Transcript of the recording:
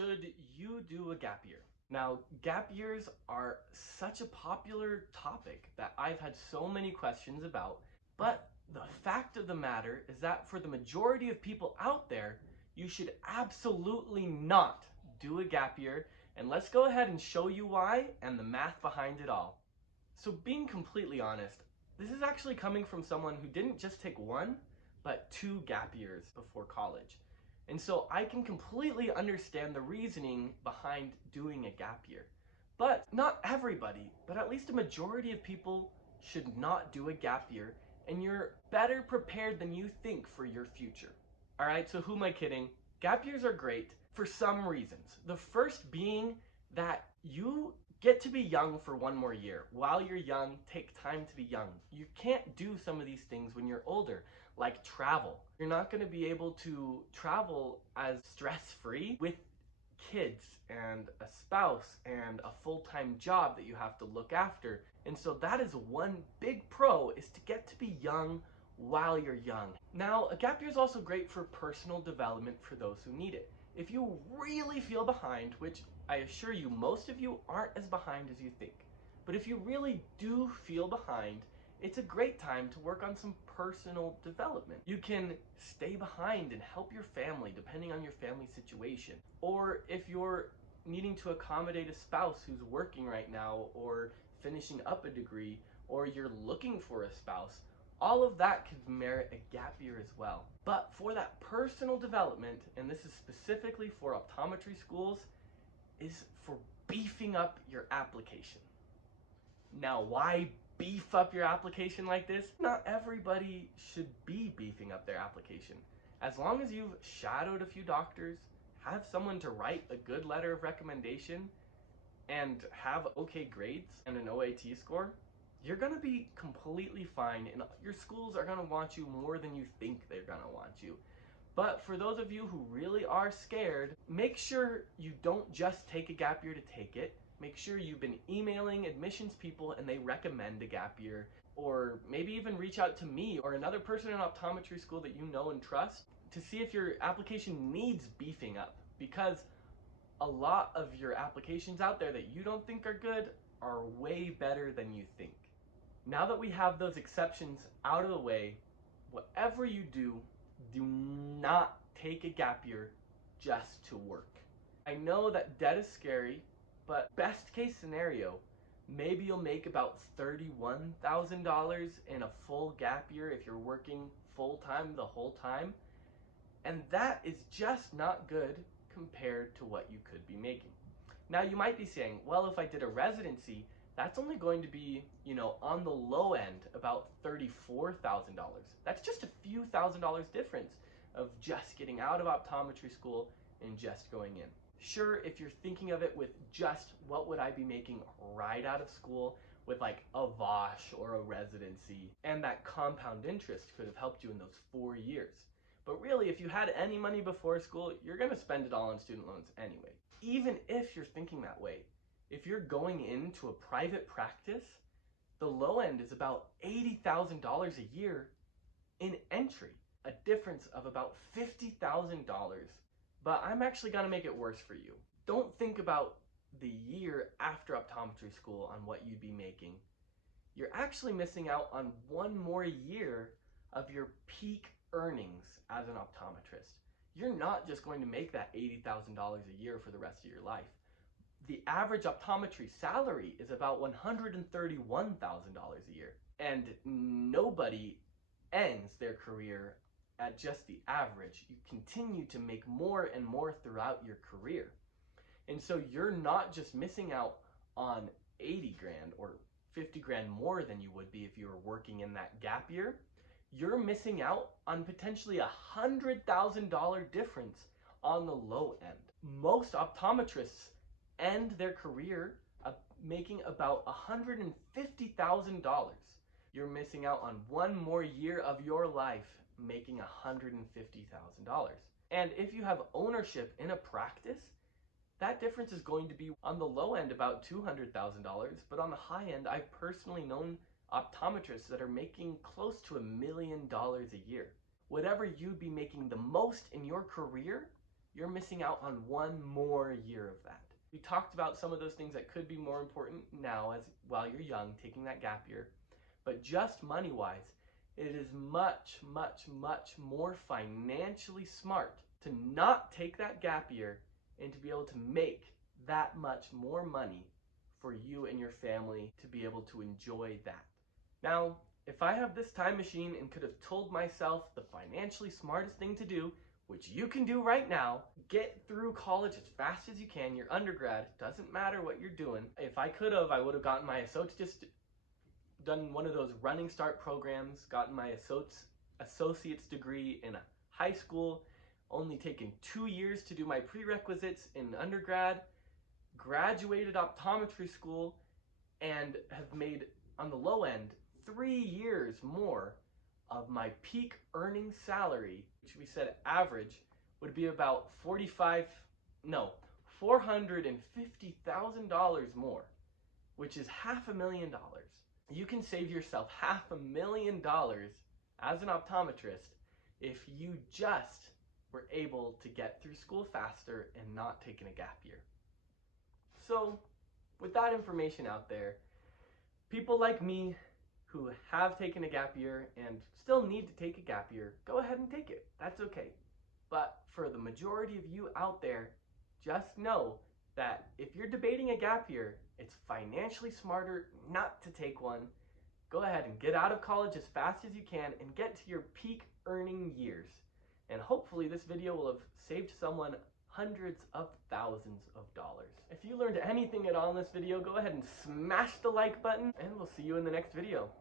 Should you do a gap year? Now, gap years are such a popular topic that I've had so many questions about, but the fact of the matter is that for the majority of people out there, you should absolutely not do a gap year, and let's go ahead and show you why and the math behind it all. So being completely honest, this is actually coming from someone who didn't just take one, but 2 gap years before college. And so I can completely understand the reasoning behind doing a gap year. But not everybody, but at least a majority of people should not do a gap year, and you're better prepared than you think for your future. All right, so who am I kidding? Gap years are great for some reasons. The first being that you get to be young for one more year. While you're young, take time to be young. You can't do some of these things when you're older, like travel. You're not going to be able to travel as stress-free with kids and a spouse and a full-time job that you have to look after. And so that is one big pro, is to get to be young while you're young. Now, a gap year is also great for personal development for those who need it. If you really feel behind, which I assure you most of you aren't as behind as you think, but if you really do feel behind, it's a great time to work on some personal development. You can stay behind and help your family depending on your family situation. Or if you're needing to accommodate a spouse who's working right now or finishing up a degree, or you're looking for a spouse, all of that could merit a gap year as well. But for that personal development, and this is specifically for optometry schools, is for beefing up your application. Now, why beef up your application like this? Not everybody should be beefing up their application. As long as you've shadowed a few doctors, have someone to write a good letter of recommendation, and have okay grades and an OAT score, you're gonna be completely fine, and your schools are gonna want you more than you think they're gonna want you. But for those of you who really are scared, make sure you don't just take a gap year to take it. Make sure you've been emailing admissions people and they recommend a gap year, or maybe even reach out to me or another person in optometry school that you know and trust to see if your application needs beefing up, because a lot of your applications out there that you don't think are good are way better than you think. Now that we have those exceptions out of the way, whatever you do, do not take a gap year just to work. I know that debt is scary, but best case scenario, maybe you'll make about $31,000 in a full gap year if you're working full-time the whole time. And that is just not good compared to what you could be making. Now you might be saying, well, if I did a residency, that's only going to be, on the low end, about $34,000. That's just a few $1,000s difference of just getting out of optometry school and just going in. Sure, if you're thinking of it with just what would I be making right out of school with like a VOSH or a residency, and that compound interest could have helped you in those 4 years. But really, if you had any money before school, you're gonna spend it all on student loans anyway. Even if you're thinking that way, if you're going into a private practice, the low end is about $80,000 a year in entry, a difference of about $50,000. But I'm actually gonna make it worse for you. Don't think about the year after optometry school on what you'd be making. You're actually missing out on 1 more year of your peak earnings as an optometrist. You're not just going to make that $80,000 a year for the rest of your life. The average optometry salary is about $131,000 a year, and nobody ends their career at just the average. You continue to make more and more throughout your career. And so you're not just missing out on 80 grand or 50 grand more than you would be if you were working in that gap year. You're missing out on potentially $100,000 difference on the low end. Most optometrists end their career making about $150,000. You're missing out on 1 more year of your life making $150,000. And if you have ownership in a practice, that difference is going to be on the low end about $200,000, but on the high end, I've personally known optometrists that are making close to $1 million a year. Whatever you'd be making the most in your career, you're missing out on one more year of that. We talked about some of those things that could be more important now as while you're young, taking that gap year. But just money-wise, it is much, much, much more financially smart to not take that gap year and to be able to make that much more money for you and your family to be able to enjoy that. Now, if I have this time machine and could have told myself the financially smartest thing to do, which you can do right now, get through college as fast as you can, your undergrad, doesn't matter what you're doing. If I could have, I would have gotten my done one of those running start programs, gotten my associate's degree in high school, only taken 2 years to do my prerequisites in undergrad, graduated optometry school, and have made, on the low end, 3 years more of my peak earning salary, which we said average would be about $450,000 more, which is $500,000. You can save yourself $500,000 as an optometrist if you just were able to get through school faster and not taking a gap year. So, with that information out there, people like me who have taken a gap year and still need to take a gap year, go ahead and take it. That's okay. But for the majority of you out there, just know that if you're debating a gap year, it's financially smarter not to take one. Go ahead and get out of college as fast as you can and get to your peak earning years. And hopefully this video will have saved someone hundreds of thousands of dollars. If you learned anything at all in this video, go ahead and smash the like button, and we'll see you in the next video.